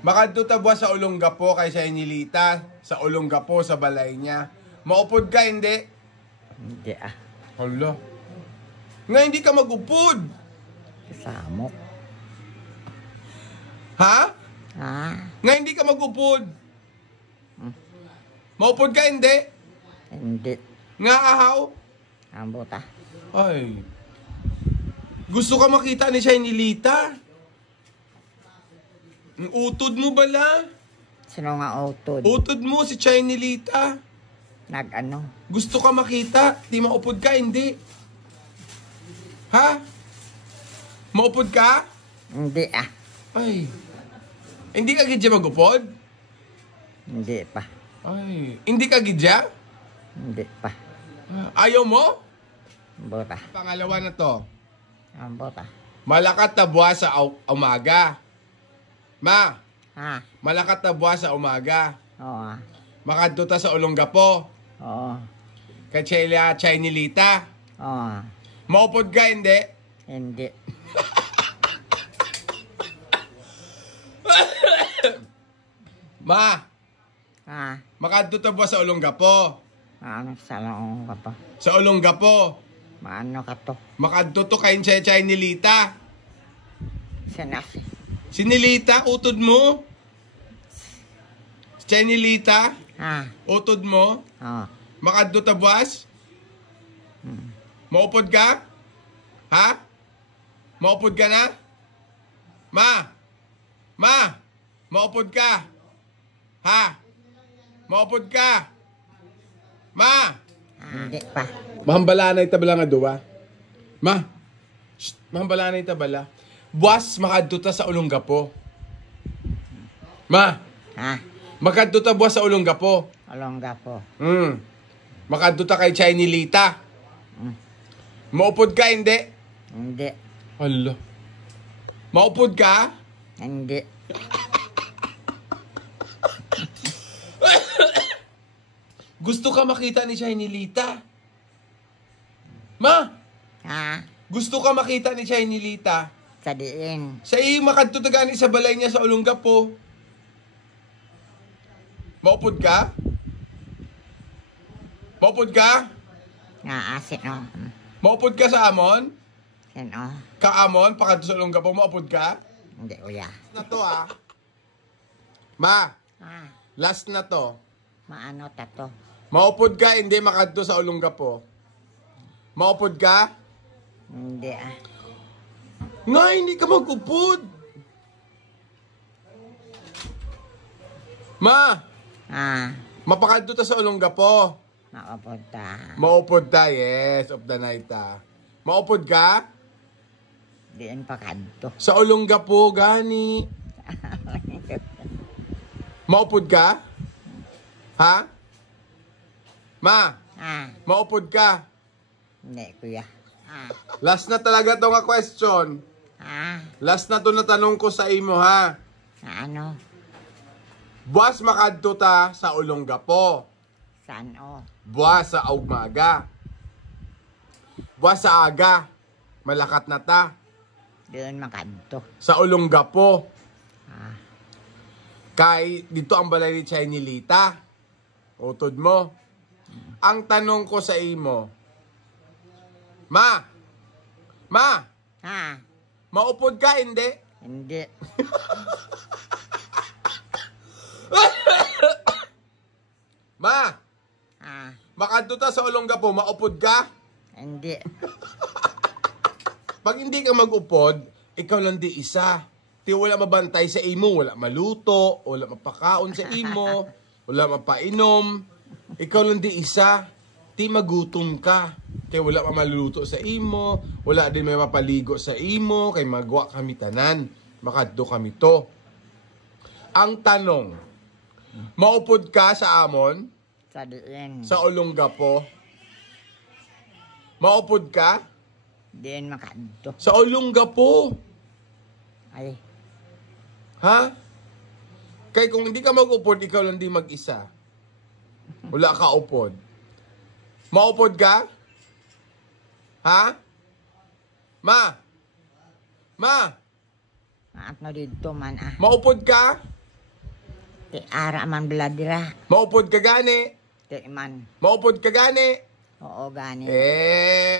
Makadto tabwa sa Olongapo kay sa inilita, sa Olongapo sa balay niya. Maupod ka, hindi? Hindi ah. Hala. Nga hindi ka magupod. Kasamo. Ha? Ah. Nga hindi ka magupod. Maupod ka, hindi? Hindi. Nga ahaw? Ambot ah. Ay. Gusto ka makita ni siya inilita? Ang utod mo bala? Sino nga utod? Utod mo si Chinilita. Nag-ano? Gusto ka makita? Di maupod ka, hindi. Ha? Maupod ka? Hindi ah. Ay. Hindi ka gidya magupod? Hindi pa. Ay. Hindi ka gidya? Hindi pa. Ayaw mo? Ambot ah. Pangalawa na to. Ambot ah. Malakat na buwas sa umaga. Ma, Ha? malakat na buwas sa umaga. Oo ah. Makadto ta sa Olongapo. Oo. Kay Chinilita. Oo ah. Maupod ka, hindi? Hindi. Ma, Ha? makadto ta buwas sa Olongapo. Maano sa laong ka pa? Sa Olongapo. Maano ka to? Makadto to kay Chinilita. Sinasi. Sinilita, utod mo? Chinilita, Ha? utod mo? Oo. Makadto ta buwas? Maupod ka? Ha? Maupod ka na? Ma! Ma! Maupod ka? Ha? Maupod ka? Ma! Hindi pa. Mahambalanay tabala nga duwa. Ma! Shh, mahambalanay tabala. Buwas makadto ta sa Olongapo. Ma! Ha? Makadto ta buwas sa Olongapo. Olongga po. Makadto ta kay Chinilita. Maupod ka, hindi? Hindi. Hala. Maupod ka? Hindi. Gusto ka makita ni Chinilita? Ma! Ha? Gusto ka makita ni Chinilita? Sa diin. Sa makadto ta gani sa balay niya sa Olongapo. Maupod ka? Maupod ka? Nga asin o. Maupod ka sa amon? Sino? Kaamon, pakadto sa Olongapo, maupod ka? Hindi uya. Na to ah. Ma, Ha? last na to. Maano tato? Maupod ka, hindi makadto sa Olongapo. Maupod ka? Hindi ah. Nga, hindi ka mag-upod. Ma, Ha? mapakadto ta sa Olongapo. Makapunta. Maupod ta, yes, of the night ta. Maupod ka? Diin pa kanto. Sa Olongapo, gani. Maupod ka? Ha? Ma, Ha? maupod ka? Hindi kuya. Ha? Last na talaga to nga question. Ha? Last na to na tanong ko sa imo, ha? Ano? Buwas makadto ta sa Olongapo. Saan o? Buwas sa umaga. Buwas sa aga. Malakat na ta. Diin makanto. Sa Olongapo. Ha? Kay dito ang balay ni Chinilita. Utod mo. Ang tanong ko sa imo, Ma! Ma! Ha? Maupod ka, hindi? Hindi. Ma! Ha? Makadto ta sa Olongapo, maupod ka? Hindi. Pag hindi ka mag-upod, ikaw lang di isa. Ti wala mabantay sa imo, wala maluto, wala mapakaon sa imo, wala mapainom. Ikaw lang di isa. Ti magutom ka. Kaya wala pa maluluto sa imo, wala din may mapaligo sa imo, kay magwa kami tanan. Makadto kami to. Ang tanong, maupod ka sa amon? Sa diin. Sa Olongapo? Maupod ka? Diin makanto. Sa Olongapo? Ay. Ha? Kaya kung hindi ka mag-upod, ikaw lang di mag-isa. Wala ka upod. Maupod ka? Ha? Ma? Ma? Maat na dito man ah. Maupod ka? Ti ara man bladira. Maupod ka gani. Ti man. Maupod ka gani. Oo, gani. Eh.